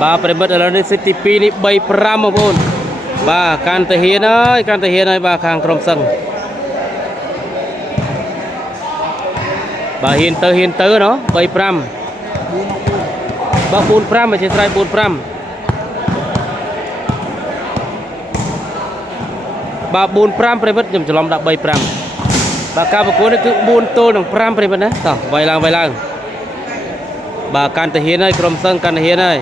bà phải mất ở đây sẽ tiếp pi đi bay pram mà bồn bà can thể hiện ơi bà khang krom sân bà hiền tơ nó bay pram bà bồn pram mà chỉ trai bồn pram bà bồn pram phải mất nhầm chỉ làm đạp bay pram bà cao bà cố đấy cứ bồn tô đằng pram phải mất đấy tao vài lang bà can thể hiện ơi krom sân can thể hiện ơi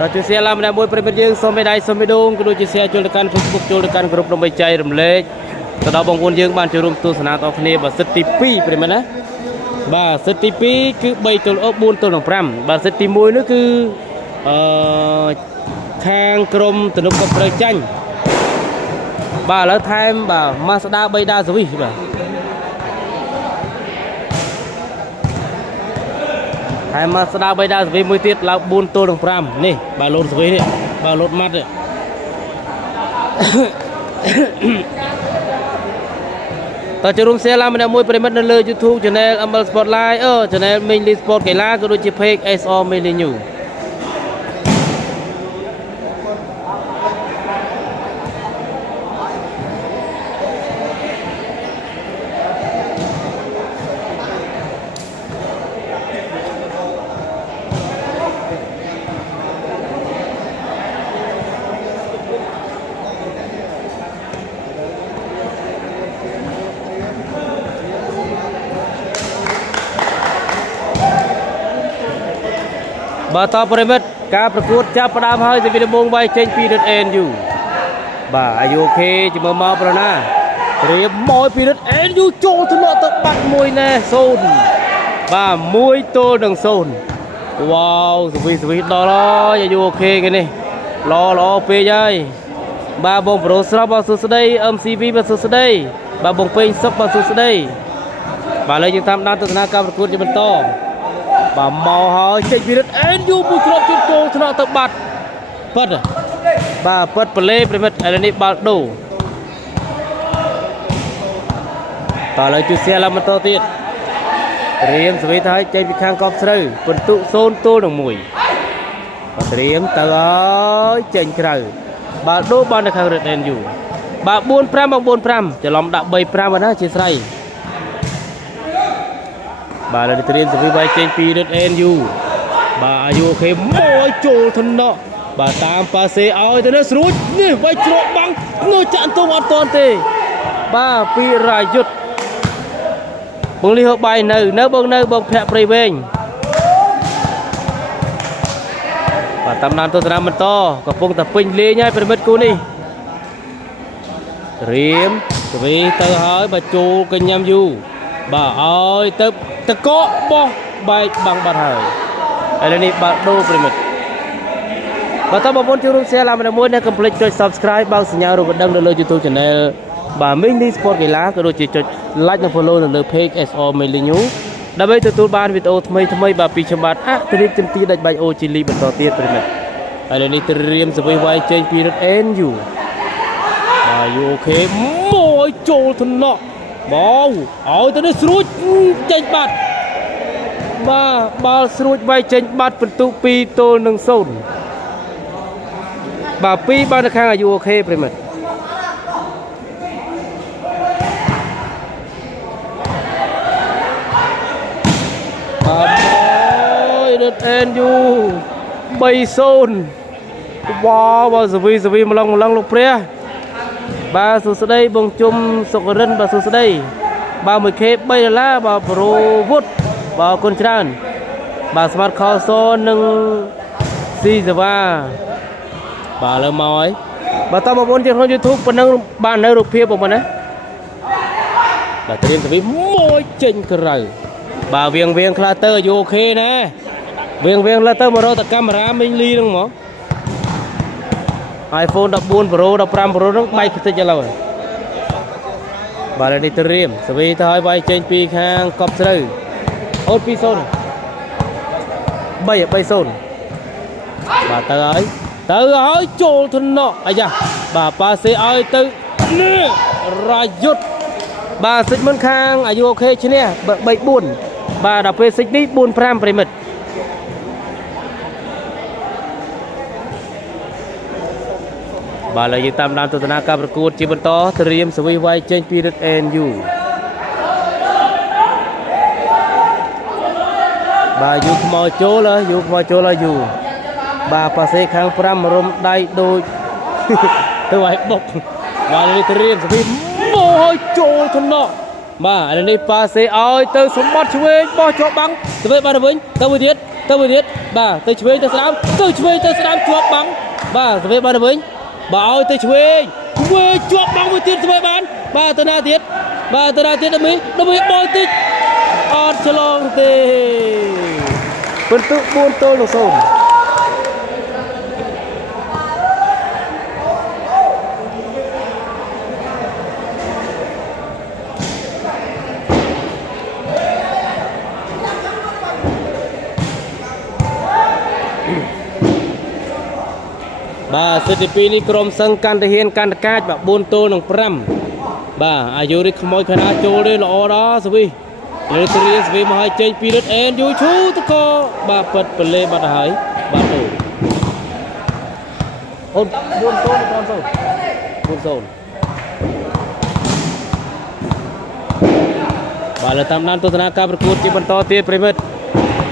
เราจะเสียลำนะมวยประเภทยังสมัยใดสมัยดงก็ดูจะเสียจุลการเฟซบุ๊กจุลการกรุ๊ปลงไปใจรำเล็กตอนเราบางคนยังบ้านจะรวมตัวสนามต่อคณีบาสติปีเป็นไหมนะบาสติปีคือใบตัวบุญตัวหนองพรำบาสติมวยนั่นคือทางกรมตนุกับประจันบาแล้วไทม์บามาสดาใบดาสวิบาให้มาสดาใบดาสวีมวยติดเราบุญตัวของพรำนี่บาลดสวีเนี่ยบาลดมัดเนี่ยต่อจะรุมเสียลามันมวยปริมาณเลยยูทูบชาแนลอัมเบอร์สปอร์ตไลน์ชาแนลมิลลีสปอร์ตไกล่าก็ดูจีเพกเอสอมิลลีนิวบาต่อปริมาณการประกวดจับประดามให้จะมีวงใบเชนปีเดเอ็นอยู่บ่าอายุโอเคจะมาประนาเรียบมอยปีเดเอ็นอยู่โจทนอตบัดมวยแน่โซนบ่ามวยโตดังโซนว้าวสวีรออายุโอเคกันนี่รอเปย์ยัยบ่าบงโปรสระบาสุดได้MCVบาสุดได้บ่าบงเปย์ซับบาสุดได้บ่าเลยยังทำด้านตัวนาการประกวดจะเป็นต่อบ่ามอหอยเจ็ดวิริตเอ็นยูบุตรจุดโตชนะตบัดเปิดบ่าเปิดเปล่ย์ประเภทอะไรนี่บาดูต่อเลยจุดเสียลำมันโตติดเรียมสวีทายใจพิฆางกอบเสือปนตุโซนโตหนึ่งมวยเรียมตะก้อยเจนเสือบาดูบอลในข้างเรือเอ็นยูบ่าบุญพรำจะล้อมดับใบพรำมันนะเชียร์ไซบาลเตรียมสวีไวเจนปีเด็ดเอ็นยูบาอายุโอเคมอยโจทนเนาะบาตามปาเซเอาแต่เนื้อสรุปนี่ไวโจบังเนื้อจันตัวอันตอนเตบาปีรายยุดบังลีหกใบเนื้อบงแพะปริเวงบาตำนานตัวสนามมันต่อกับพงตะปิงเลี้ยง่ายเป็นเม็ดกูนี่เรียมสวีเตอร์หายบาโจกันยำยูบ่าอ้อยตะเกาะบ่ใบบางบาดหายอะไรนี่บาดูปริมิตบ่ต้องบ่บนจุรุ่งเสียลามันมวยเนี่ยคอมพลีทโดย subscribe บางสัญญาณรูปดังในเลย YouTube channel บ่ามินิสปอร์ตกีฬาก็โดยจุดไลค์และ follow ในเลยเพจ SO Melinew ដើម្បីទទួលបានវីដេអូថ្មីបាទពីខ្ញុំបាទអត្រិតជំទាវដាច់បាច់អូជីលីបន្តទៀតប្រិមិត្តហើយនេះត្រៀមសវិវាយចេញពីរត់ NU បាទយូអូខេមួយចូលថ្នាក់បងឲ្យទៅនេះស្រួចចេញបាត់បាទបាល់ស្រួចវាយចេញបាត់ពិន្ទុ2ទល់នឹង0បាទ2បាននៅខាងអាយុអូខេប្រិមិត្តបាទមួយរត់ NU 3-0វ៉ាវសវីម្លងលោកព្រះបាទសុស្ដីបងជុំសុករិនបាទសុស្ដីបាទមួយខេ$3បាទប្រូវុតបាទគុណច្រើនបាទស្មាតខោសនិងស៊ីសាវ៉ាបាទលើមកហើយបាទតើបងប្អូនជាក្នុង YouTube ប៉ុណ្ណឹងបាននៅរូបភាពបងប្អូនណាបាទត្រៀមទៅវិញមួយចេញក្រៅបាទវៀងខ្លះទៅអូខេណាវៀងខ្លះទៅមករកតកាមេរ៉ាមិញលីហ្នឹងហ្មងiPhone 14 Pro 15 Pro ហ្នឹងបែកខ្ទេចឥឡូវបាទនេះត្រៀមសវីទៅឲ្យវាយចេញពីខាងកប់ស្រូវអូន2-0 3-0បាទទៅហើយចូលធនៈអាយ៉ាបាទប៉ាសេឲ្យទៅនេះរាយុទ្ធបាទសិចមិនខាងអាយុអូខេឈ្នះ3-4បាទដល់ពេលសិចនេះ4-5ប្រិមិត្ត បាទឡើយយើងតាមដានទស្សនាការប្រកួតជាបន្តត្រៀមសវិវាយចេញពីរឹក NU បាទយូខ្មោចចូលយូខ្មោចចូលយូបាទប៉ាសេខាង5រំដៃដូចទៅឲ្យបុកបាទនេះត្រៀមសវិមកចូលថ្នាក់បាទឥឡូវនេះប៉ាសេឲ្យទៅសម្បត្តិឆ្វេងបោះជាប់បាំងទៅបានទៅវិញទៅមួយទៀតបាទទៅឆ្វេងទៅស្ដាំជាប់បាំងបាទទៅបានទៅវិញបាទឲ្យទៅឆ្វេងជាប់បាំងមួយទៀតទៅបានបាទទៅណាទៀតដើម្បីបោះតិចអត់ឆ្លងទេពិន្ទុ4ទល់នឹង0បាទសិទ្ធិពីនេះក្រុមសឹងកាន់តែហ៊ានកាន់តែកាចបាទ4ទល់នឹង5បាទអាយុនេះខ្មោចខណាចូលទេល្អដល់សវិលើត្រៀមសវិមកឲ្យចេញពីរឹត NU ឈូតកបាទពិតបលេបាត់ទៅហើយបាទអូន4ទល់នឹង5 0បាទលើតាមដានទស្សនាការប្រកួតជាបន្តទៀតប្រិមិត្ត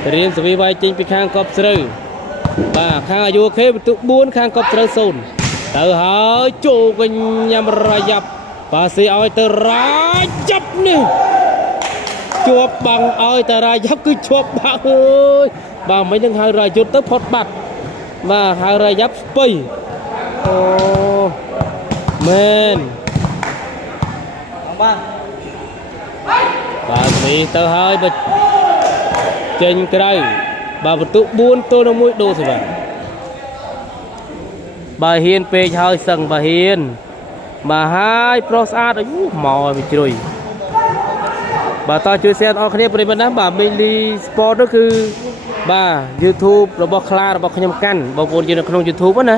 ត្រៀមសវិវាយចេញពីខាងកប់ស្រូវបាទខាងអាយុខេបន្ទុក4ខាងកប់ត្រូវ0ទៅហើយចូលវិញញ៉ាំរាយ៉ាប់ប៉ាស៊ីឲ្យទៅរាយ៉ាប់នេះជាប់បាំងឲ្យតែរាយ៉ាប់គឺជាប់បាក់អើយបាទមិននឹងហៅរាយុទ្ធទៅផុតបាត់បាទហៅរាយ៉ាប់ស្ពៃអូមែនបាទនេះទៅហើយបើចេញក្រៅបាទបន្ទុក4ទល់នឹង1ដូរសិបាទបាទហ៊ានពេកហើយសឹងបាទហ៊ានបាទហើយប្រុសស្អាតអីមកឲ្យជ្រុយបាទតោះជួយ share ដល់គ្នាប្រិយមិត្តណាបាទ Mili Sport នោះគឺបាទ YouTube របស់ខ្លារបស់ខ្ញុំកាន់បងប្អូនយើងនៅក្នុង YouTube ណា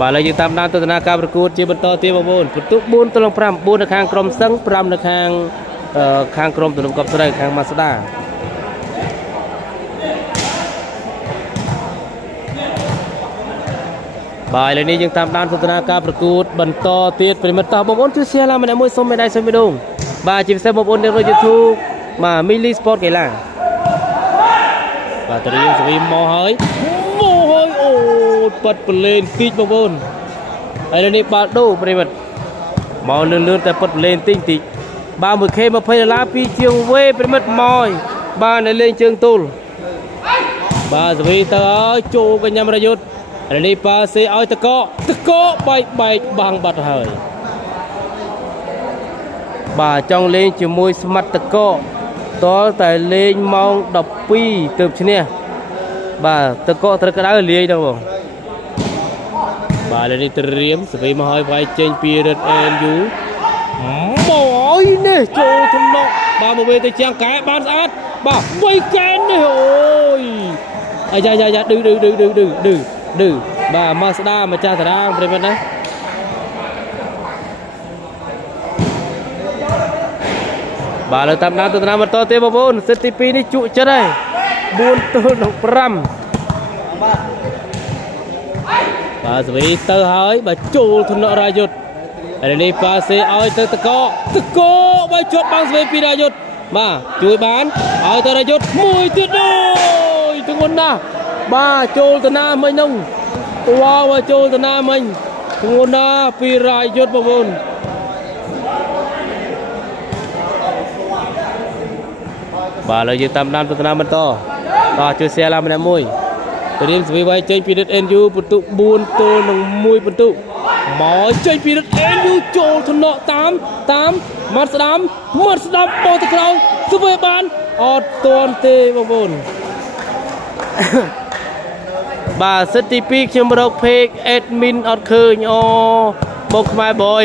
បាទឥឡូវយើងតាមដានទស្សនាការប្រកួតជាបន្តទៀតបងប្អូនបន្ទុក4ទល់នឹង5 4នៅខាងក្រុមសឹង5នៅខាងក្រុមទំនុកកប់ស្រូវខាង Mazdaបាទឥឡូវនេះយើងតាមដានទស្សនាការប្រកួតបន្តទៀតប្រិមិត្តតោះបងប្អូនជួយ share ឡើងម្នាក់មួយសូមមេដៃសូមមេដងបាទជាពិសេសបងប្អូននៅលើ YouTube បាទ Mili Sport កីឡាបាទត្រៀមសវិមកហើយអូប៉ាត់ប្រឡែនទីចបងប្អូនឥឡូវនេះបាល់ដូប្រិមិត្តមកលឿនតែប៉ាត់ប្រឡែនទីចបាទ 1K $20ពីជាងវេប្រិមិត្តមកបាទនៅលេងជើងទូលបាទសវិទៅហើយចូលកញ្ញាមរយុទ្ធឥឡូវនេះប៉ាសេឲ្យតកបែកបាំងបាត់ហើយបាទចង់លេងជាមួយស្មាត់តកតលតែលេងម៉ោង12ទើបឈ្នះបាទតកត្រូវក្តៅលាយដល់បងបាទឥឡូវនេះត្រៀមសវិមកឲ្យវាយចេញពីរឹត NU មកឲ្យនេះចូលចំណកបាទមកវិញទៅជាងកែបានស្អាតបាទវាយកែនេះអូយអាយ៉ាឌឺបាទមកស្ដាម្ចាស់តារាងប្រិមិត្តណាបាទលើតាមដានទស្សនាបន្តទៀតបងប្អូនសិតទី2នេះជក់ចិត្តហើយ4ទល់នឹង5បាទសវីទៅហើយបាទចូលធនៈរាយុទ្ធឥឡូវនេះប៉ាសេឲ្យទៅតកបាទជាប់បាំងសវីពីរាយុទ្ធបាទជួយបានឲ្យទៅរាយុទ្ធមួយទៀតអូយទងន់ណាស់បាទចូលទៅណាមិញនោះវ៉ាវចូលទៅណាមិញទងន់ណាពីរាយុទ្ធបងប្អូនបាទឥឡូវយើងតាមដានទស្សនាបន្តបាទជួយ share ឡើងម្នាក់មួយត្រៀមសវិវាយចេញពីរឹត NU បន្ទុក4ទល់នឹង1បន្ទុកមកចេញពីរឹត NU ចូលថ្នាក់តាមមាត់ស្ដាំបោះទៅក្រោយសវិបានអត់ទាន់ទេបងប្អូនបាទសិតទី2ខ្ញុំរក page admin អត់ឃើញអូបងខ្មែរបយ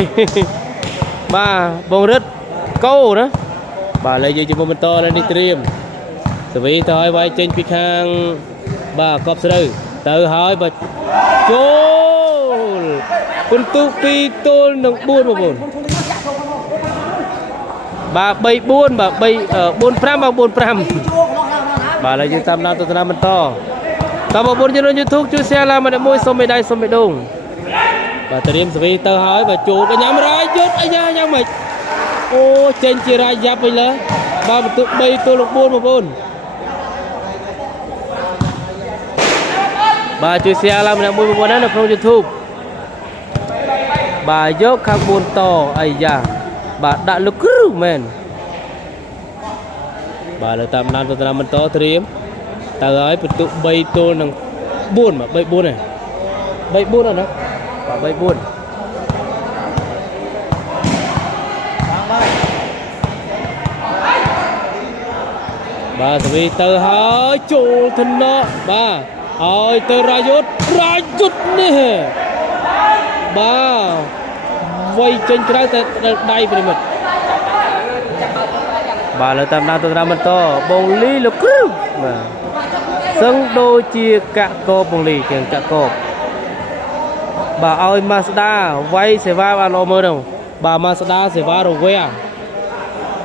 បាទបងរឹតកោណាបាទឥឡូវយើងជាមួយបន្តនៅនេះត្រៀមសវីទៅឲ្យវាយចេញពីខាងបាទកប់ស្រូវទៅហើយបាទចូលពិន្ទុ2ទល់នឹង4បងប្អូនបាទ3-4បាទ4-5បាទ4-5បាទឥឡូវយើងតាមដានទស្សនាបន្តតើបងប្អូនយើងនៅ YouTube ជួយ share ឡើងម្នាក់មួយសូមមេដៃសូមមេដង bà tìm sự vi tơ hỏi bà chủ cái nhắm ra chút ấy nha nhau mày ô trên chia ra giáp bây giờ ba tụ bay tôi lục buôn một buôn bà chui xe làm làm buôn đó là không YouTube bà dốc khang buôn to ấy da bà đã lục cứ men bà là tạm năm tạm mình to tìm tờ ấy tụ bay tôi là buôn mà bay buôn này bay buôn rồi đó bà bay buôn bà vì từ hơi chủ thân nó bà ơi từ ra chút nè bà vây trên cái đây về mình bà là tam nam từ ra mình to bông ly lục cứ mà sân đôi chia cả cô bông ly kèm cả cô bà ơi Mazda vay sẽ va vào lò mơ đâu bà Mazda sẽ va rồi quê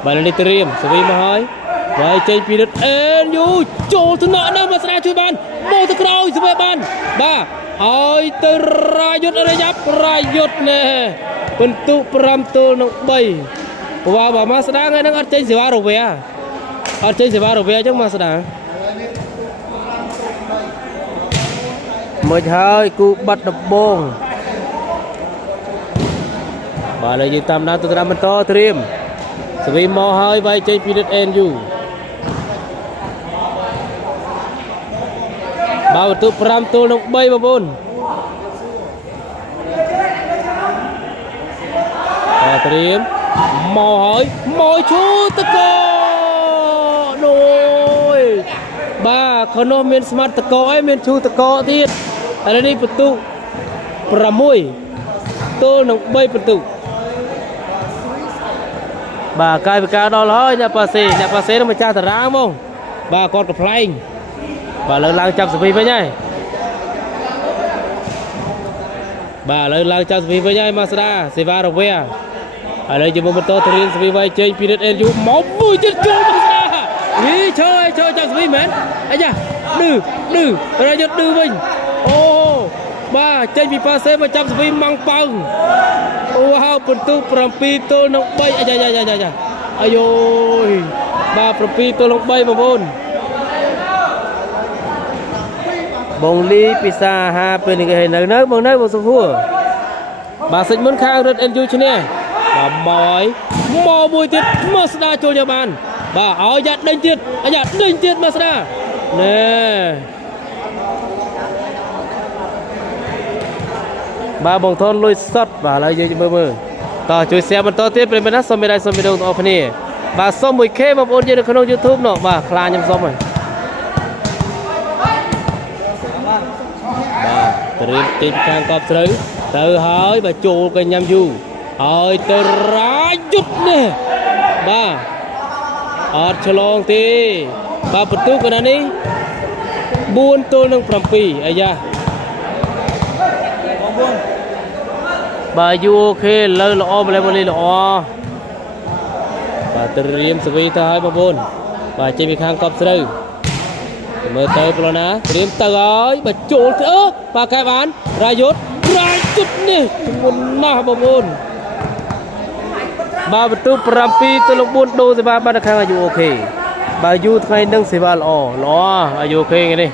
bà lên đi tìm sẽ vì mà hỏi vậy trên phi đất en du chỗ thứ nọ đâu mà sẽ chui ban bô thực rồi sẽ về ban ba ơi từ rayut ở đây giáp rayut nè bên tụ pram tụ nó bay và bà Mazda ngay đang ở trên sẽ va rồi về ở trên sẽ va rồi về chứ Mazda mới hơi cụ bắt đập bông bà lại gì tam nam từ nam bên to tìm sẽ vì mò hơi vậy trên phi đất en du bao tụ pram tụ nó bay vào bồn tìm mò hỏi mò chú tơ co rồi ba con nó miền smart tơ co ấy miền chú tơ co tiết ở đây tụ pram mui tụ nó bay tụ bà cài với cá đó thôi nhà bà xe nó mà cha thằng ráng không bà con cặp flying bà lên lang chăm với nhai bà lên lang chăm với nhai Mazda Seva rồi về ở đây chỉ một to tiền với vai chơi pin en du máu vui chết trâu Mazda đi chơi chăm với mến ấy da đư ra cho đư mình ô ba chơi bị pha xe mà chăm với măng pang wow bentuk perampi tu nak bay aja ayoi ba perampi tu nak bay mà bôn bông ly pizza ha bên cái này nới bông số hùa bà xịt muốn khang rất enjoy chứ nè bà mò mùi tiết Mazda cho nhà bàn bà áo dạ đánh tiết Mazda nè bà bông thôn lôi sót bà lại dưới mơต่อช่วยแชร์มันต่อเตี้ยเป็นไปนะสมัยใดสมัยเดิมต่อพนี่บ่าส้มมวยเข้มาโอนเยอะในขนมยูทูบเนาะบ่าคลานยำส้มเลยบ่าเตรียมตีข้างกอบซื้อเตอหายบ่าโจกันยำยูหายเตอร้ายจุดเนี่ยบ่าอดฉลองตีบ่าประตูกันนี้บุญตัวหนึ่งพรำปีไอ้ยาbà du ok lơ lọ mà lại một ly lọ bà tìm sự vi thay bà buồn bà chỉ bị khang cọp sư mới tới pro ná tìm tờ gói bà chỗ ớ bà cái bán ra chút nè buồn na bà buồn bà bật tu prampi tôi lúc buồn đô thì bà đã khang là du ok bà du thay nâng sẽ bà lọ du ok nghe đi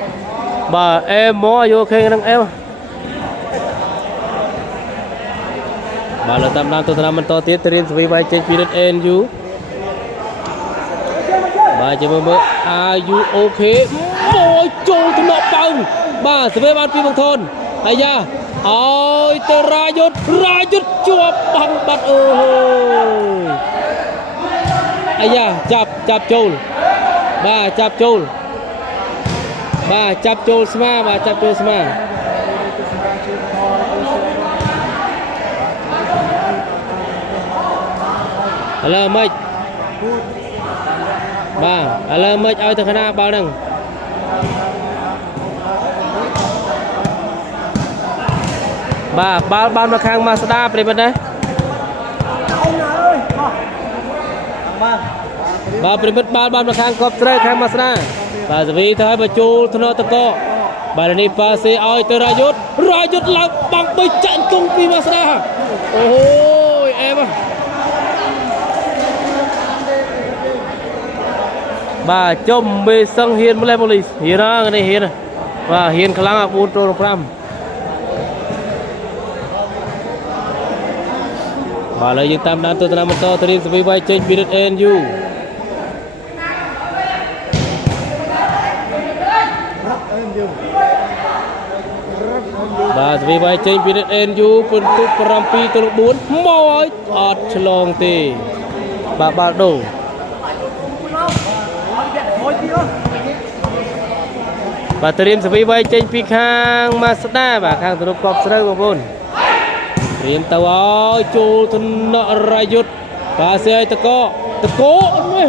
bà em mó du ok nâng em bà là tam nam tôi mình to tiết tiền vì bài trên phi đất en du bà chỉ mơ you ok môi trâu thì nó bằng bà sẽ về ban phi bằng thôn hay da ôi tơ ra chút chua bằng bật ơi hay da chập trâu bà chập trâu sma bà chập trâu sma alo mấy ba alo mấy ơi từ khana bao đằng ba bao mà khang Mazda về bên đấy ba về bên bao mà khang cọp tray khang Mazda ba vì thôi bà chu thằng nó tao co បាទនេះប៉ាសេឲ្យទៅរាយុទ្ធឡើងបាំងបីចាក់ទង់ពីមកស្ដាអូយអែមបាទចំមេសឹងហ៊ានម្លេះម៉ូលីសហ៊ានណានេះហ៊ានបាទហ៊ានខ្លាំង4-5បាទឥឡូវយើងតាមដានទស្សនាបន្តត្រៀមសវិវ័យចេញពីរឹត NU បាទសវិវ័យចេញពីរឹត NU ពិន្ទុ7-4មកឲ្យអត់ឆ្លងទេបាទបាល់ដូបាទត្រៀមសវិវ័យចេញពីខាងម៉ាស្ដាបាទខាងទំនប់កប់ស្រូវបងប្អូនត្រៀមទៅឲ្យចូលធនៈរាយុទ្ធបាទសេឲ្យតកអត់នេះ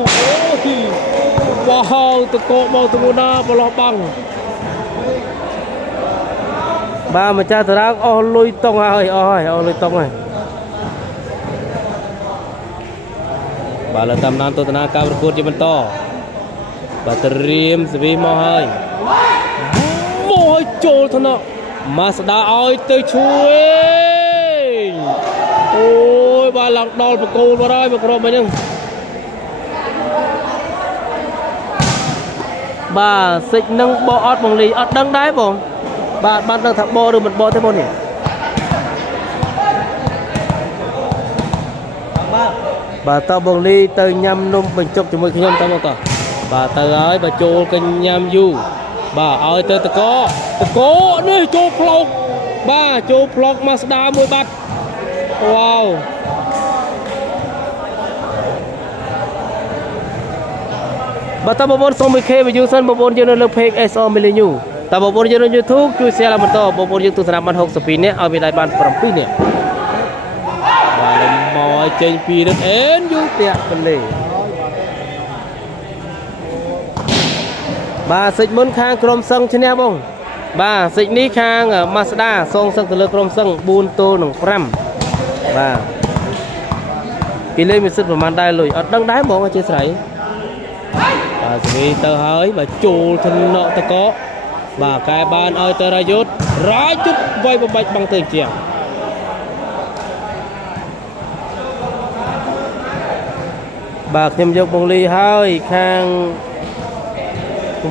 អូយបោះតកមកទៅណាប្រឡោះបាំងបាទម្ចាស់តារាងអស់លុយតុងហើយអស់លុយតុងហើយបាទលើតាមដានទស្សនាការប្រកួតជាបន្តបាទត្រៀមសវិមកហើយចូលធនៈម៉ាស្ដាឲ្យទៅជួយអូយបាទឡើងដល់បកគោលបាត់ហើយមកក្រុមហ្នឹងបាទសិចនឹងបោអត់បងលីអត់ដឹងដែរបងបាទបានដឹងថាបោឬមិនបោទេបងនេះបាទតើបងលីទៅញ៉ាំនំបញ្ចុកជាមួយខ្ញុំតើមកតើបាទទៅហើយបាទចូលកញ៉ាំយូរបាទឲ្យទៅតកនេះចូលផ្លោកបាទចូលផ្លោកមកស្ដាមួយបាត់វ៉ាវបាទតើបងប្អូនសូម 1K វីយូសិនបងប្អូនយើងនៅលើ page SO Millennium តើបងប្អូនយើងនៅ YouTube ជួយ share ឡើងបន្តបងប្អូនយើងទស្សនាបាន62នាក់ឲ្យមានដៃបាន7នាក់បាទមកចេញពីរឹកNUតាក់កលេបាទសិចមុនខាងក្រុមសឹងឈ្នះបងបាទសិចនេះខាងម៉ាស្ដាសងសឹកទៅលើក្រុមសឹង4-5បាទគេលេងមានសិទ្ធប្រហែលដែរលុយអត់ដឹងដែរបងអធិស្ឋានបាទស្វីទៅហើយបាទចូលធនៈតកបាទកែបានឲ្យទៅរាយុទ្ធវាយបំបាច់បាំងទៅជាងបាទខ្ញុំយកបងលីហើយខាង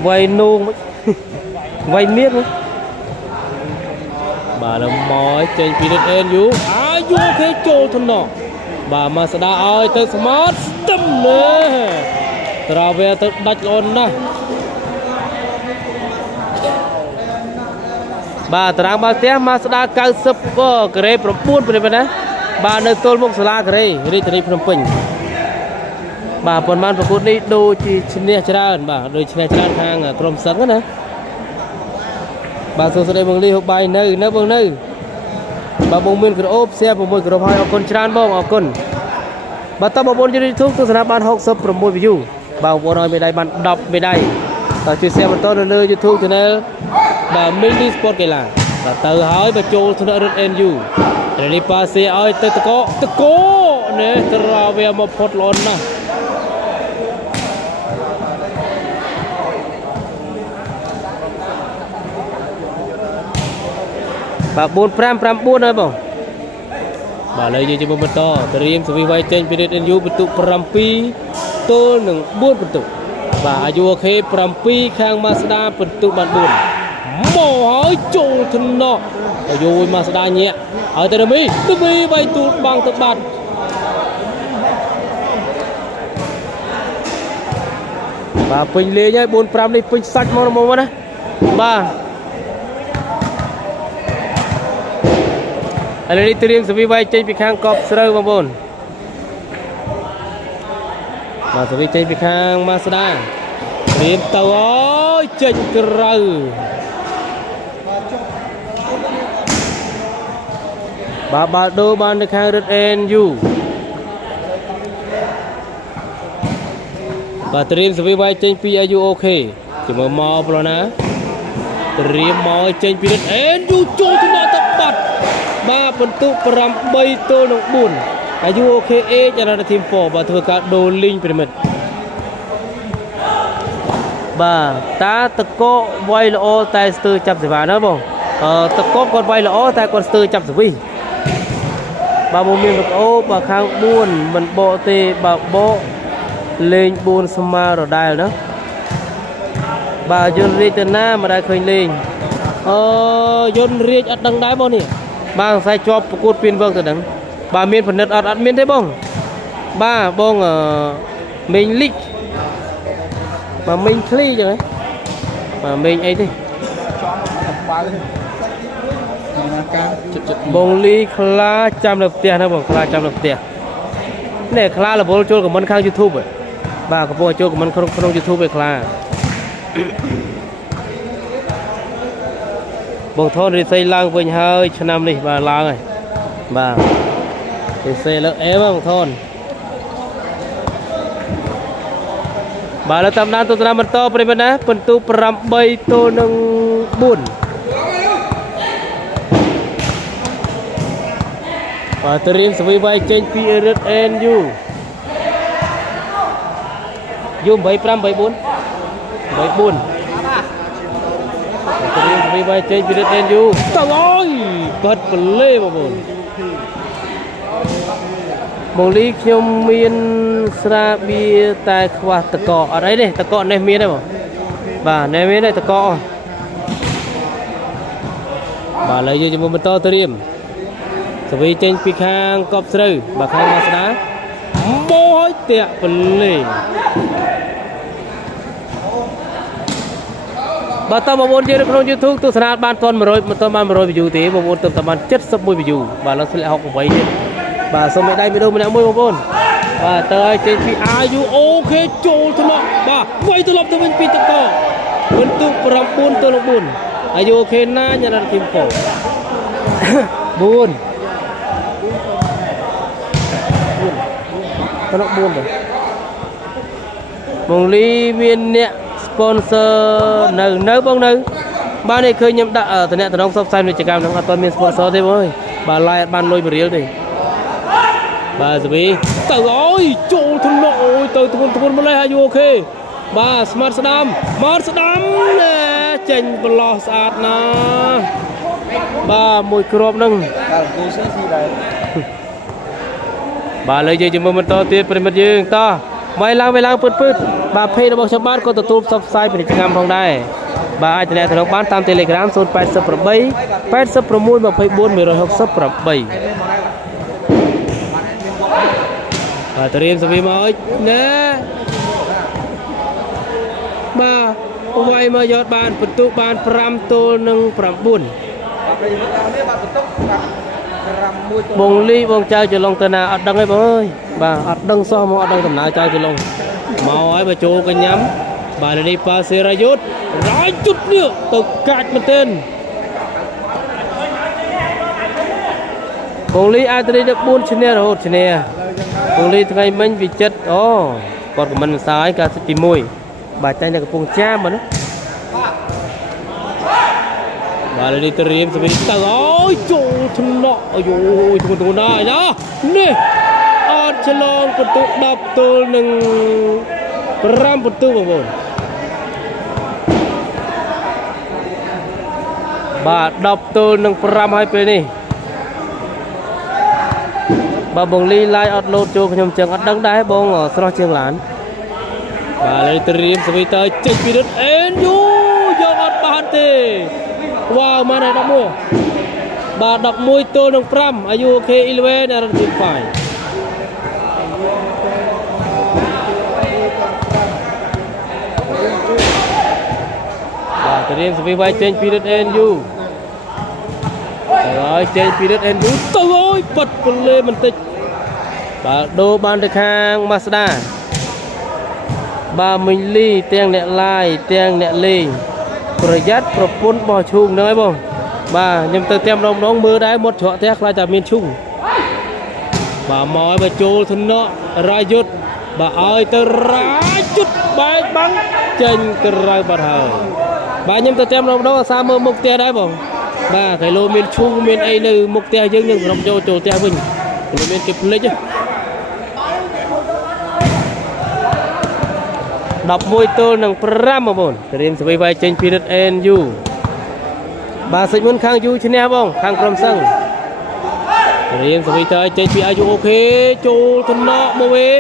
វាយនូងវាយមៀតបាទដល់មកចេញពីរឹត NU គេចូលធនៈបាទមកស្ដាឲ្យទៅស្មាតស្ទឹមនេះត្រាវែទៅដាច់ល្អណាស់បាទតារាងបាល់ទះមកស្ដា90ការ៉េ9ព្រមណាបាទនៅទល់មុខសាលាការ៉េរាជធានីភ្នំពេញបាទប៉ុន្មានប្រកួតនេះដូចជាឈ្នះច្រើនបាទដូចឈ្នះច្រើនខាងក្រុមសឹងណាបាទសួស្ដីបងលីហូបបាយនៅបងនៅបាទបងមានក្រអូបផ្សាយ6ក្រុមហើយអរគុណច្រើនបងអរគុណបាទតើបងប្អូនជួយ YouTube ទស្សនាបាន66 view បាទបងប្អូនឲ្យមេដៃបាន10មេដៃតើជួយ share បន្តនៅលើ YouTube Channel បាទ Mini Sport កីឡាបាទទៅហើយបាទចូលថ្នាក់រឹត NU ត្រីនេះប៉ាសេឲ្យទៅតកនេះត្រាវែមកផុតល្អណាស់បាទ4-5-9ហើយបងបាទឥឡូវយើងជួយបន្តត្រៀមសវិវ័យចេញពីរឹត NU បន្ទុក7ទល់នឹង4បន្ទុកបាទអាយុអូខេ7ខាងម៉ាស្ដាបន្ទុកបាន4មកហើយចូលធនៈអាយុម៉ាស្ដាញាក់ឲ្យទៅមីវាយទូលបាំងទៅបាត់បាទពេញលេងហើយ4-5នេះពេញសាច់មកណាបាទឥឡូវនេះត្រៀមសវិវ័យចេញពីខាងកប់ស្រូវបងប្អូនបាទសវិចេញពីខាងម៉ាស្ដាត្រៀមទៅអើយចេញក្រៅបាទបាល់ដូបាននៅខាងរឹត NU បាទត្រៀមសវិវ័យចេញពីអាយុអូខេជាមួយមកប្រូណាត្រៀមមកចេញពីរឹត NU ចូលទៅដល់ទឹកបាត់បាទបន្ទុក8ទល់នឹង4អាយុអូខេអេចរ៉ាធីម4បាទធ្វើការដូរលីងប្រិមិត្ត bà ta tật cô quay lỗ tay tư chập thì vào nữa bông tật cô còn quay lỗ tay còn tư chập thì vi bà bố miền bắc ô bà khang buôn mình bộ tê bà bộ lên buôn sma rồi đài đó bà dân riêng từ na mà đài khơi lên dân riêng ở đằng đáy bông nè bà sai cho cột pin vâng từ đằng bà miền phần đất ở miền thế bông ba bông mình lịch mà mình clean rồi mà mình ấy đi bông ly khla trăm lập tiền hay bông khla trăm lập tiền này khla là bông trôi của mình khang YouTube rồi bà có bông trôi của mình không YouTube về khla bông thôn thì xây lăng với hơi cho năm đi bà lăng này bà thì xây lớp ém bông thôn bà là tầm nan tu tram to perimana pentu perambai tu neng bun bà terim sebagai baik change period and you 7574 74 terim sebagai baik change period and you trời ơi bật lê mà buồn một ly trong miền sa bia tai khoa tật cọ ở đấy đây tật cọ này miền đây mà bà này miền đây tật cọ bà lấy cho mình to tiền vì trên pi khang cọp sừ bà khang mà đá bôi tiệt phần lì bà tao mà muốn chơi được không YouTube tôi sẽ ban toàn mà rồi ví dụ thế mà muốn tầm ban chất sắp mùi ví dụ bà nó sẽ học vậy bà xong mẹ đây mới đâu mà đang môi một con bà tới trên phi ayu ok trôi thôi mà bà quay tôi lọc tôi bên phi tật cọ bên tu perempuan tôi lọc buồn ayu ok na nhà là kim phổ buồn tôi lọc buồn rồi mong ly viên nè sponsor nở bông nở ba này khơi nhầm đã ở từ nè từ đông sắp xanh để chỉ cam nó toàn miền sponsor thế thôi bà lại ban lôi bể đi bà gì trời ơi trộn thằng nội từ thằng mà lại ok bà smart sadam nè chênh blo sát na bà mùi crop nâng bà lấy gì cho mình to tiền phần mình dương to vài lang pứt bà pay nó bao nhiêu bát có tổ tụp subscribeเป็นกิจกรรมของได้bà ai thì này thằng bán tam telegram số 886 bà terim sebagai mới nè bà quay mà giọt bàn bật tụ bàn pram tô nâng pram buồn bông ly bông chai cho long tên nào ở đằng ấy bà ơi bà ở đằng so mà ở đằng tầm nào chai cho long màu ấy bà chô cái nhắm bà này đi pa xe ra chút nữa tao cạch một tên bông ly ai tới được buôn trên nè rồi trên nè bông ly thay mình vì chất còn của mình sai cả tìm mùi bà tay này cái bông cha mà nó bà này đi terim sebagai ôi trời thân nọ ôi thằng này đó nè ở trên lon bật tụ đập tô nâng ram bật tụ vào bồn bà đập tô nâng ram hai bên này bà bông ly like upload cho nhom trường ở đằng đáy bông ở sau trường lán bà lấy terim sebagai check period and you jangan bahante wow mana nak mua bà đập môi tô nâng pram ayu ok 11 là tuyệt vời bà terim sebagai change period and you rồi trên period and you tôi ơi bật lên mình tích bà đô ban được hàng Mazda bà mình ly tiền nẹt lai tiền nẹt ly rồi dắt propon bò chuông nữa không bà nhầm từ tem đông nóng mưa đáy một chỗ tiếc lạiจากmiền Trung bà mỏi bà chô thân nó ra chút bà ơi từ ra chút bài bắn trên từ ra bật hờ bà nhầm từ tem đông đó xa mơ mục tiêu đấy không bà cái lô miền Trung miền ấy là mục tiêu dương nhưng đồng châu châu tiêu mình miền kịp lấy chứ 11 ទល់នឹង5បងប្អូនត្រៀមសវីវាយចេញពីរិទ្ធ NU បាទសិចមុនខាង U ឈ្នះបងខាងក្រុមសឹងត្រៀមសវីទៅចេញពី IU អូខេចូលទៅណកមកវិញ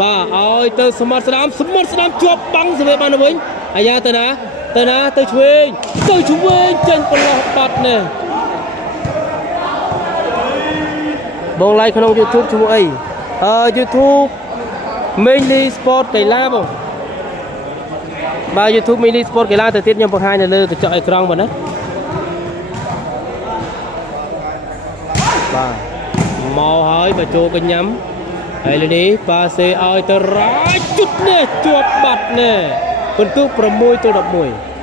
បាទឲ្យទៅសមត្ថស្ដាមជាប់បាំងសវីបានទៅវិញអាយ៉ាទៅណាទៅឆ្វេងចេញប្រឡោះបាត់នេះបងឡាយក្នុង YouTube ឈ្មោះអីYouTube Mainly Sport កីឡាបងបាទ YouTube Mainly Sport កីឡាទៅទៀតខ្ញុំបង្ហាញនៅលើកញ្ចក់អេក្រង់បងណាបាទមកហើយបើចូលកញ្ញាំហើយលើនេះប៉ាសេឲ្យទៅរាយជុតនេះជាប់បាត់នេះពិន្ទុ6 ទៅ 11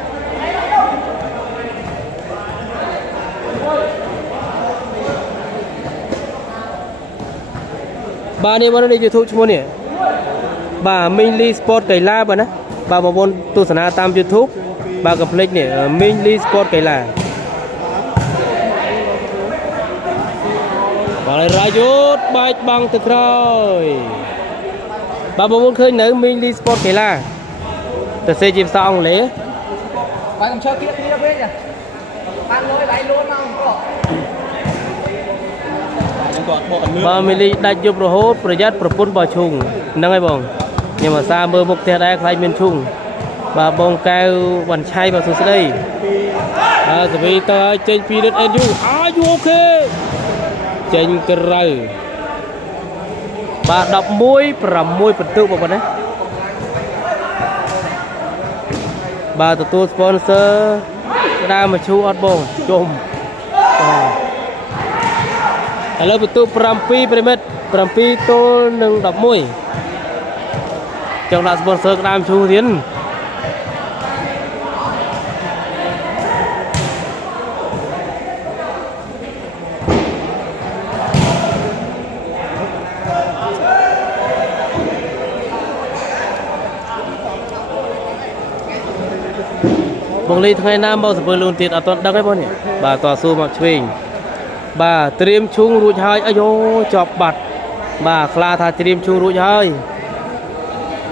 បាទនេះបងនេះ YouTube ឈ្មោះនេះបាទ Mainly Sport កីឡាបងណាបាទបងប្អូនទស្សនាតាម YouTube បាទកុំភ្លេចនេះ Mainly Sport កីឡាបាទរាយុទ្ធបែកបាំងទៅក្រោយបាទបងប្អូនឃើញនៅ Mainly Sport កីឡាទៅសេជាភាសាអង់គ្លេសបាទខ្ញុំឈើគ្នាវិញបានលុយដៃលូនមកបាទមីលីដាច់យប់រហូតប្រយ័ត្នប្រពន្ធបោះឈុងហ្នឹងហើយបងខ្ញុំអាសាមើលមុខផ្ទះដែរខ្លាចមានឈុងបាទបងកែវវ៉ាន់ឆៃបាទសួស្ដីសវីតើចេញពីរិទ្ធ NU អូខេចេញក្រៅបាទ11 6ពិន្ទុបងប្អូនណាបាទទទួល sponsor ក្តាមឈូអត់បងជុំឥឡូវពិន្ទុ7 ប្រិមិត្ត7 ទល់នឹង11ចង់ដាក់ sponsor ក្តាមឈូទៀតបងលីថ្ងៃណាមកសើលូនទៀតអត់ទាន់ដឹងទេបងនេះបាទតស៊ូមកឆ្វេងបាទត្រៀមឈុងរួចហើយអាយូជាប់បាត់បាទខ្លាថាត្រៀមឈុងរួចហើយ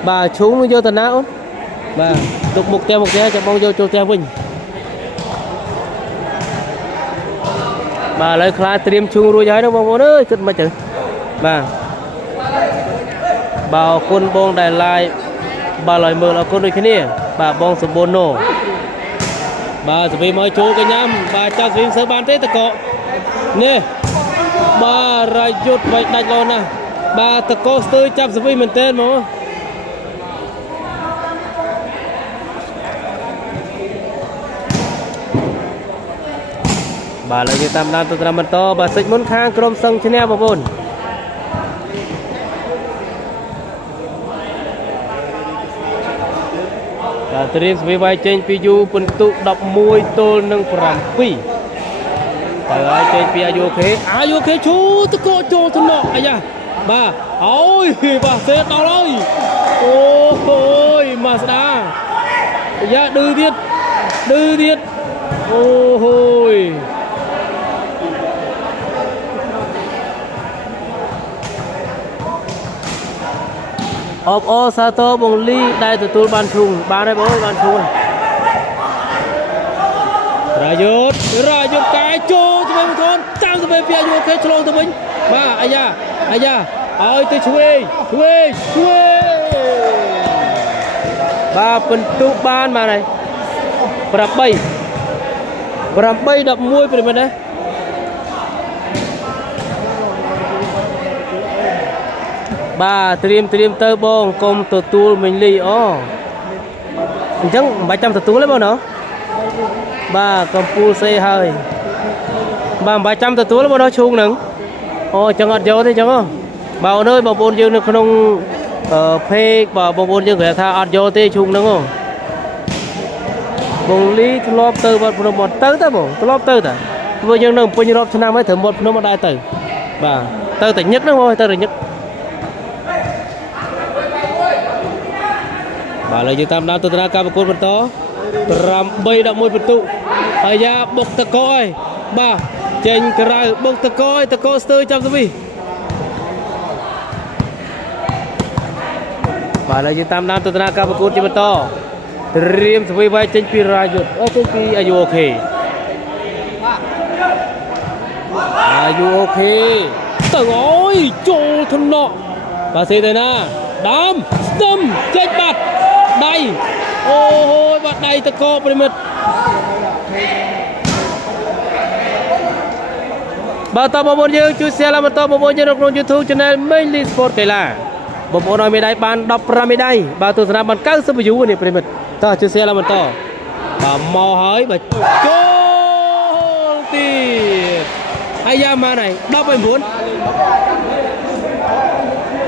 បាទឈុងយកទៅណាអូនបាទទុកមុខផ្ទះចាំបងយកចូលផ្ទះវិញបាទឥឡូវខ្លាត្រៀមឈុងរួចហើយបងប្អូនអើយគិតមិនទៅបាទបាទអរគុណបងដែល live បាទឲ្យមើលអរគុណដូចគ្នាបាទបងសម្បូរណូបាទសវីមកចូលកញ្ញាំបាទចាប់សវីសើបានទេតកនេះបាទរាយុទ្ធវាយដាច់លោណាបាទតកស្ទើរចាប់សវីមែនតើមកបាទឥឡូវយើងតាមដានទៅតាមបន្តបាទសិចមុនខាងក្រុមសឹងឈ្នះបងប្អូនបាទត្រៀមសវីវាយចេញពីយូពិន្ទុ11 ទល់នឹង7ទៅហើយចេញពីអាយុខេឈូតកោចូលទៅណកអាយ៉ាបាទអូយបាទសេដល់ហើយអូយម៉ាស្ដាអាយ៉ាឌឺទៀតអូហូយអបអសាទរបងលីដែលទទួលបានឈុងបានហើយបងអើយបានឈុងរាយុទ្ធកែចូលទៅវិញបងចាំទៅវិញពីអាយុខេឆ្លងទៅវិញបាទអាយ៉ាឲ្យទៅឆ្វេងបាទពិន្ទុបានហើយ8 11ប្រិមិត្តណាបាទត្រៀមទៅបងកុំទទួលមិញលីអូអញ្ចឹងមិនបាច់ចាំទទួលទេបងណ៎បាទកំពូលសេហើយបាទមិនបាច់ចាំទទួលទេបងណ៎ឈូងហ្នឹងអូអញ្ចឹងអត់យកទេអញ្ចឹងបាទអូនអើយបងប្អូនយើងនៅក្នុងពេកបាទបងប្អូនយើងគេថាអត់យកទេឈូងហ្នឹងបងលីធ្លាប់ទៅវត្តភ្នំអត់ទៅបងធ្លាប់ទៅតាព្រោះយើងនៅពេញរាប់ឆ្នាំហើយត្រូវវត្តភ្នំអត់ដែរទៅបាទទៅតែញឹកហ្នឹងបងទៅតែញឹកបាទឥឡូវយើងតាមដានទស្សនាការប្រកួតបន្ត8 11ពិន្ទុអាយ៉ាបុកតកឲ្យបាទចេញក្រៅបុកតកឲ្យតកស្ទើរចាប់សវី បាទហើយយើងតាមដានទស្សនាការប្រកួតជាបន្តត្រៀមស្វីវាយចេញពីរាយុទ្ធចេញពីអាយុអូខេអាយុអូខេទៅអើយចូលថ្នាក់បាទសេទៅណាដើមស្ទឹមចេញបាត់ដៃអូហូយបាត់ដៃតកប្រិមិត្តបាទតបបងប្អូនយើងជួយ share បន្តបងប្អូនយើងនៅក្នុង YouTube Channel Mainly Sport កីឡាបងប្អូនឲ្យមេដាយបាន15មេដាយបាទទស្សនាបាន90 view នេះប្រិមិត្តតោះជួយ share បន្តបាទមកហើយបាទចូលទៀតអាយ៉ាម៉ានហើយ19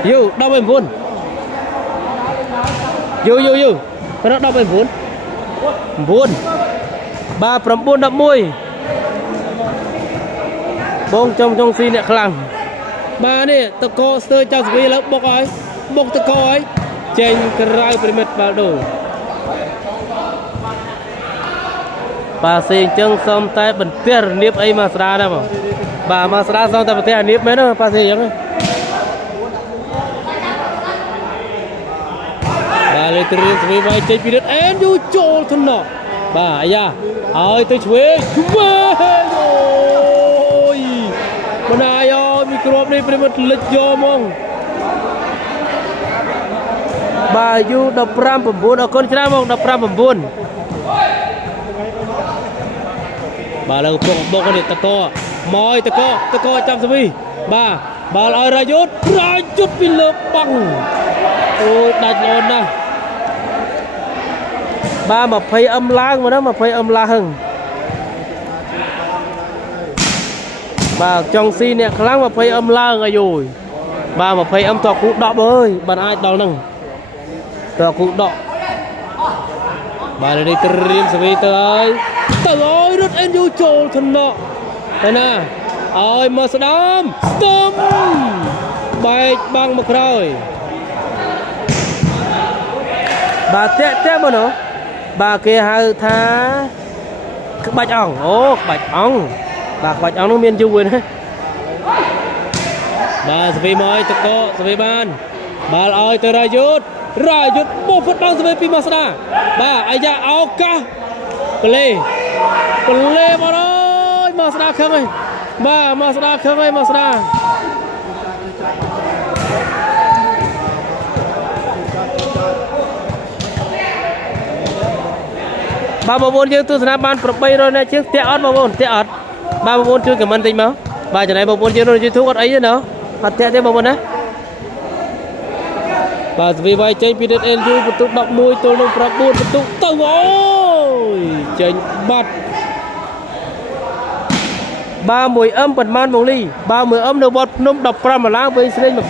យូ19យូប្រដ19 9បាទ9 11បងចង់ស៊ីអ្នកខ្លាំងបាទនេះតកស្ទើរចៅស្វីលើបុកហើយបុកតកហើយចេញក្រៅប្រិមិត្តបាល់ដូបាទសេអញ្ចឹងសុំតែបន្ទះរនៀបអីមកស្រាដែរបងបាទមកស្រាសុំតែបន្ទះរនៀបមែនទេបាទសេអញ្ចឹងបាទលេត្រៀមស្វីវាយចេញពីរត់អេនយូចូលថ្នាក់បាទអាយ៉ាឲ្យទៅឆ្វេងអូយមិនអាយមីក្របនេះប្រិមិត្តលិចយកហ្មងបាទយូ15 9អរគុណច្រើនហ្មង15 9បាទលើពុកបុកនេះតកមកតកចាប់ស្វីបាទបាល់ឲ្យរាយុទ្ធពីលើបាំងអូយដាច់ល្អណាស់បាទ20 អឹមឡើងមកណា20 អឹមឡើងបាទចង់ស៊ីអ្នកខ្លាំង20 អឹមឡើងអាយុបាទ20 អឹមតគូ10អើយបានអាចដល់ហ្នឹងតគូ10បាទនេះត្រៀមស្វីទៅហើយរត់អេនយូចូលថ្នាក់ទៅណាឲ្យមកស្ដាមស្ទឹមបែកបាំងមកក្រោយបាទតាក់មកនោះបាទគេហៅថាក្បាច់អង្គអូក្បាច់អង្គបាទក្បាច់អង្គនោះមានយូរណាបាទស្វីមកតកស្វីបានបាល់ឲ្យទៅរាយុទ្ធបោះផុតដល់ស្វីពីមកស្ដាបាទអាយ៉ាឱកាសប្លេមកហើយមកស្ដាខឹងហើយបាទមកស្ដាខឹងហើយមកស្ដាបាទបងប្អូនយើងទស្សនាបាន800នាក់ជាងតាក់អត់បងប្អូនតាក់អត់បាទបងប្អូនជួយខមមិនតិចមកបាទចំណែកបងប្អូនយើងនៅ YouTube អត់អីទេណាអត់តាក់ទេបងប្អូនណាបាទស្វីវាយចេញពី NU បន្ទុក11ទល់នឹង9បន្ទុកទៅអូយចេញបាត់បាទ1 អឹមប៉ុន្មានបងលីបាទ1 អឹមនៅវត្តភ្នំ15ម្លាំងវិញស្លេង20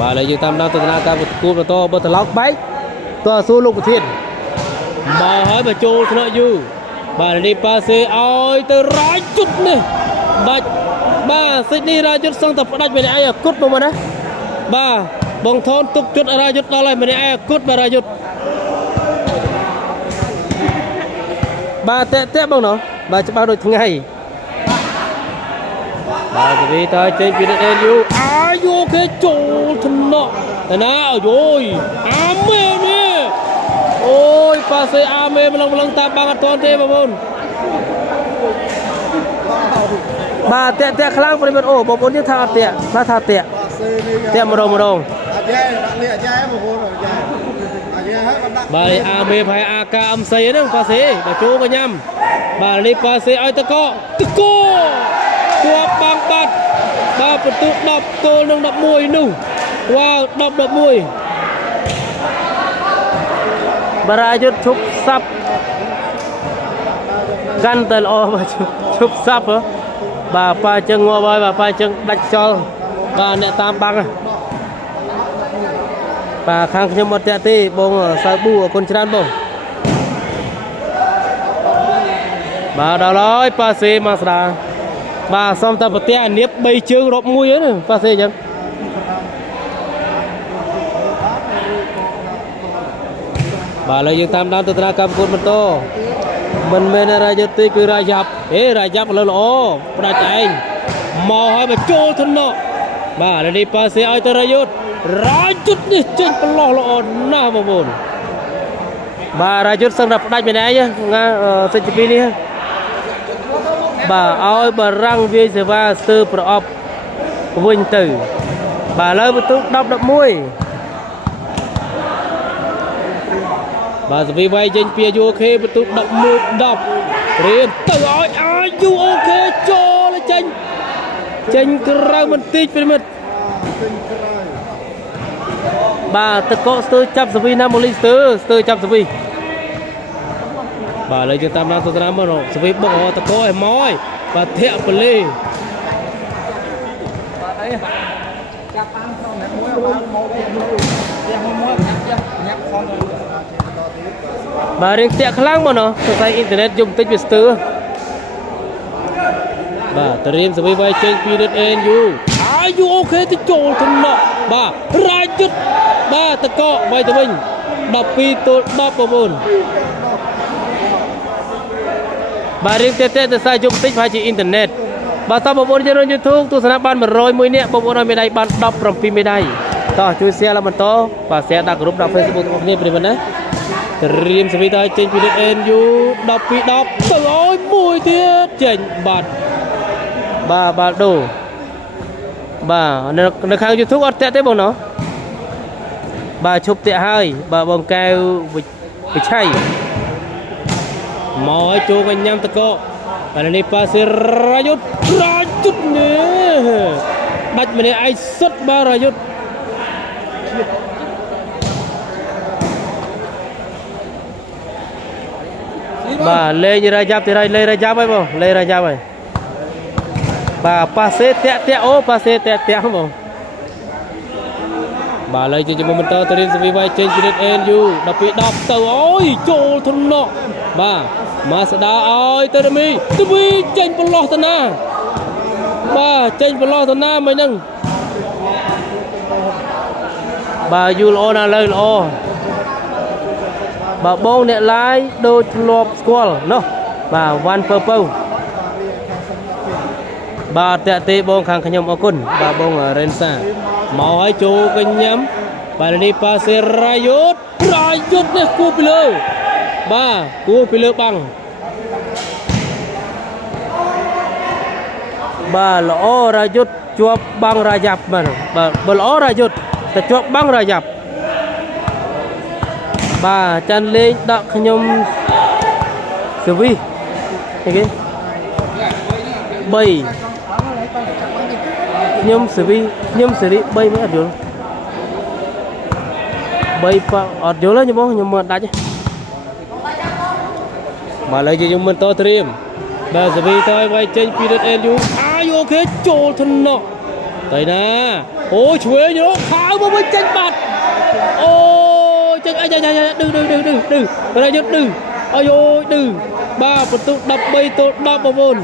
បាទឥឡូវយើងតាមដានទស្សនាការប្រកួតបន្តបើត្រឡប់បែកតើសួរលោកប្រធានបាទហើយបើចូលថ្នាក់យូបាទនេះប៉ាសេឲ្យទៅរាយជុតនេះដាច់បាទសិចនេះរាយជុតសឹងតែផ្ដាច់ម្នាក់ឯងគុតមកណាបាទបងថនទុកជុតរាយជុតដល់ហើយម្នាក់ឯងគុតបាទរាយជុតបាទតាក់បងណោះបាទច្បាស់ដូចថ្ងៃបាទវិតើចេញពីអេនយូអាយូគេចូលថ្នាក់តែណាអូយអាមេនេះអូយប៉ាសេអាមេម្លងតាមបាំងអត់ទាន់ទេបងប្អូនបាទតាក់ខ្លាំងប្រិមិត្តអូបងប្អូនយើងថាអត់តាក់ថាតាក់ម្ដងអាយ៉ែបងប្អូនអាយ៉ែហើយបាទអាមេផៃអាកាអំសីហ្នឹងប៉ាសេបាទចូលក៏ញ៉ាំបាទនេះប៉ាសេឲ្យតកគាត់បាំងបាត់បាទបន្ទុក10ទល់នឹង11នោះវ៉ាវ10 11បារាយុទ្ធឈប់សាប់កាន់តែល្អបាទឈប់សាប់បាទប៉ាជឹងងាប់ហើយបាទប៉ាជឹងដាច់ខ្យល់បាទអ្នកតាមបាំងបាទខាងខ្ញុំអត់តាក់ទេបងសៅប៊ូអរគុណច្រើនបងបាទដល់ហើយប៉ាសេមកស្ដាបាទសុំតែប្រទះអានៀប3ជើងរាប់មួយហ្នឹងប៉ាសេអញ្ចឹងបាទឥឡូវយើងតាមដានទស្សនាការប្រកួតបន្តមិនមែនរាយុទ្ធទេគឺរាយ៉ាប់រាយ៉ាប់ឥឡូវល្អផ្ដាច់ឯងមកហើយមកចូលថ្នាក់ បាទឥឡូវនេះប៉ាសេឲ្យទៅរាយុទ្ធនេះចេញប្រឡោះល្អណាស់បងប្អូនបាទរាយុទ្ធសម្រាប់ផ្ដាច់ម្នាក់ណាសិទ្ធិពីនេះបាទឲ្យបារាំងវាយសេវាស្ទើរប្រអប់វិញទៅបាទឥឡូវបន្ទុក10-11បាទសវីវាយចេញពីយូអូខេបន្ទុក11-10រៀនទៅឲ្យយូអូខេចូលចេញក្រៅបន្តិចប្រិមិត្តបាទតកកស្ទើរចាប់សវីណាម៉ូលីស្ទើរចាប់សវីបាទឥឡូវយើងតាមដានទស្សនាមើលសវីបុកតកកឲ្យមកហើយបាទធាក់ប៉ូលីបាទអីចាប់បានក្នុងអ្នកមួយបានមកទៀតមួយញ៉ាំខនបាទរៀងធាក់ខ្លាំងមកណោះសរសៃអ៊ីនធឺណិតយំតិចវាស្ទើរបាទត្រៀមសវីវាយចេញពីរឹត NU យូអូខេទៅចូលទៅណោះបាទរាជយុទ្ធបាទតកកវាយទៅវិញ12-10បងប្អូនបាទរៀងតែទៅសារយំតិចប្រហែលជាអ៊ីនធឺណិតបាទតើបងប្អូនចូលរួម YouTube ទស្សនាបាន101នាក់បងប្អូនឲ្យមេដាយបាន17មេដាយតោះជួយ share ឡើងបន្តបាទ share ដាក់ក្រុមដាក់ Facebook របស់គ្នាប្រិមត្តណាត្រៀមសវីតាចេញពីរឹត NU 12-10ទៅឲ្យមួយទៀតចេញបាទបាល់ដូបាទនៅខាង YouTube អត់តាក់ទេបងណោះបាទឈប់តាក់ហើយបាទបងកែវវិឆ័យមកឲ្យចូលវិញញ៉ាំតកកឥឡូវនេះប៉ាសេរាយុទ្ធនេះដាច់ម្នាក់ឯងសុទ្ធបាទរាយុទ្ធបាទលេងរាយ៉ាប់ទីរៃលេងរាយ៉ាប់ហើយបងលេងរាយ៉ាប់ហើយបាទប៉ាសេតាក់អូប៉ាសេតាក់បងបាទឥឡូវជាបន្តទៅរៀនសវីវាយចេញពីរឹត NU 12-10ទៅអូយចូលធំណក់បាទមកស្ដាឲ្យទៅរមីចេញប្រឡោះទៅណាបាទចេញប្រឡោះទៅណាមិនហ្នឹងបាទយូល្អណាស់លើល្អបាទបងអ្នកឡាយដូចធ្លាប់ស្គាល់ណោះបាទវ៉ាន់ពើបាទតាក់ទេបងខាងខ្ញុំអរគុណបាទបងរ៉េនសាមកឲ្យចូលកញ្ញាំបាទនេះប៉ាសេរាយុទ្ធនេះគូពីលើបាទគូពីលើបាំងបាទល្អរាយុទ្ធជាប់បាំងរាយ៉ាប់បាទល្អរាយុទ្ធតែជាប់បាំងរាយ៉ាប់បាទចាន់លេងដាក់ខ្ញុំសវីអីគេ3ខ្ញុំសេរី3មិនអត់យល់3ប៉អត់យល់ទេខ្ញុំមើលដាច់មកឡើយយើងមើលតត្រៀមបាទសេរីទៅវាយចេញពីរឹត NU អូខេចូលធណោះទៅណាអូឆ្វេងយកខៅមកវិញចេញបាត់អូចេញអាយឌឺរាយុទ្ធឌឺអាយអូឌឺបាទបន្ទុក13-10បងប្អូន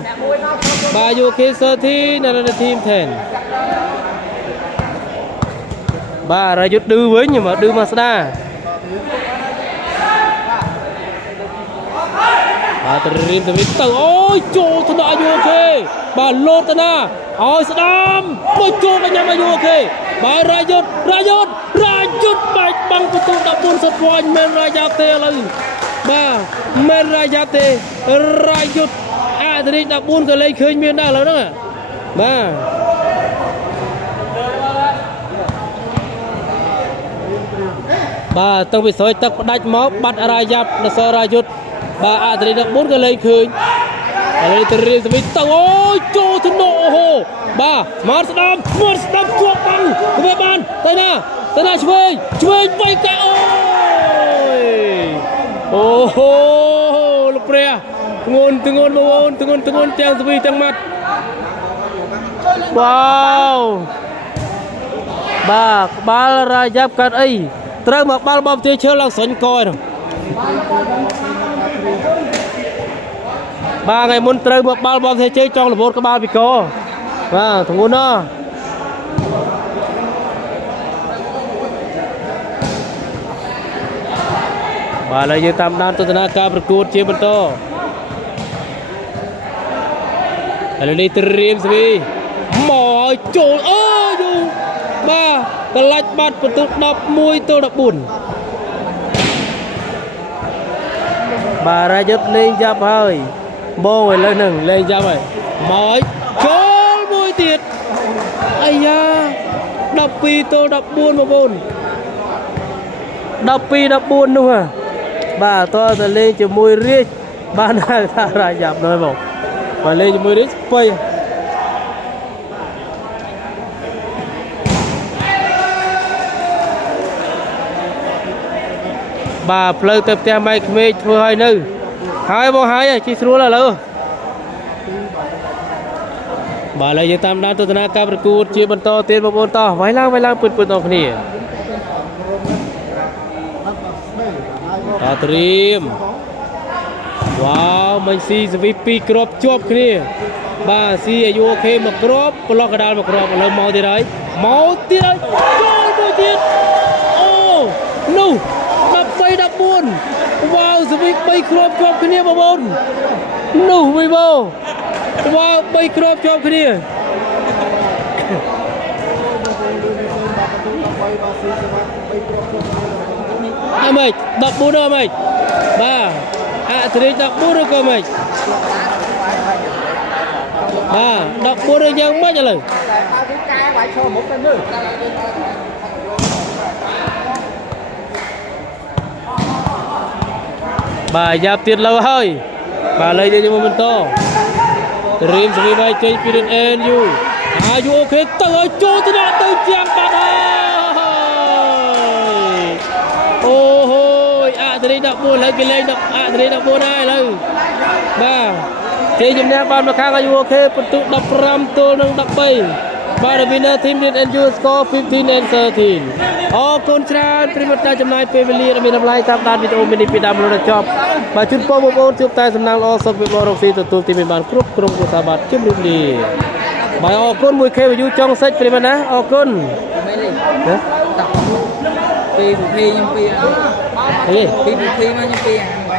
បាទយូខេសឺធីនៅលើធីម10បាទរាយុទ្ធឌឺវិញមកឌឺមកស្ដាបាទត្រៀមទៅអូយចូលទៅដល់យូខេបាទលោតទៅណាឲ្យស្ដាមមកចូលកញ្ញាយូខេបាទរាយុទ្ធបាច់បាំងបន្ទុក14សិតវ៉ាញ់មិនរាយ៉ាប់ទេឥឡូវបាទមិនរាយ៉ាប់ទេរាយុទ្ធអធិរិក14ក៏លេងឃើញមានដែរឥឡូវហ្នឹងបាទតាំងពីស្រោចទឹកផ្ដាច់មកបាត់រាយ៉ាប់ដល់សរាយុទ្ធបាទអធិរិក14ក៏លេងឃើញឥឡូវទៅរៀនសវិតទៅអូយចូលទៅណូអូហូបាទស្មាតស្ដាំជាប់បាំងវាបានទៅណាឆ្វេងវាយកែអូហូលោកព្រះធ្ងន់បងប្អូនធ្ងន់ទាំងសវីទាំងម៉ាត់វ៉ាវបាទក្បាលរាយ៉ាប់កាត់អីត្រូវមកបាល់បបទាឈើឡើងស្រាញ់កយនោះបាទថ្ងៃមុនត្រូវមកបាល់បបទាឈើចង់រវល់ក្បាលពីកបាទធ្ងន់ណាស់បាទឥឡូវយើងតាមដានទស្សនាការប្រកួតជាបន្តឥឡូវនេះត្រៀមស្វីមកឲ្យចូលយូ ba cái lạch bắt một tụ đập mùi tô đập bùn bà ra dứt lên giáp hơi bô rồi lên nừng lên giáp rồi mỏi chốt mùi tiệt ai da đập pi tô đập buôn mà bồn đập pi đập buôn đúng không bà to rồi lên cho mùi riết ba này ra giáp nơi một và lên cho mùi riết quay bà plug tập theo máy mê thua hai nữ hai bao hai chỉ xuống là lỡ bà lấy những tam đan tôi na cam cột chia bần to tiền bần to vài lang pun to khnia ta trim wow mình si VP crop chop khnia bà si ayu ok mà crop block đal mà crop là mau đi đấy chơi ô no đập buồn wow VP bay crop chop khnia bà bồn no vi bo wow bay crop chop khnia mày đập bún đâu mày ba thì đập bún được cơ mày ba đập bún đượcยังmấy lần bà giáp tiền lâu hơi bà lấy cho mình to rim sẽ bay chơi pin en you you ok tới ơi cho tôi đã tới chém bạn ơi ô hôi thì đập buồn lấy cái lên đập thì đập buồn ai lên ba thì chúng ta ban mà khang you ok phần tụ đập ram tôi nâng đập bay ba the winner team did and you score 15 and 13 con trai prima ta chấm nai pe veli đã bị làm lại tam đan video mini pi đam luôn chop bà chun po một chụp tay sầm nang lo sok bị lo roxy tụt team ban groupក្រុមគូសាបាត់ជិមរី bài ô con mùi khê vào du trong sách phải mà ná ô con pi nhưng pi cái gì pi mà nhưng pi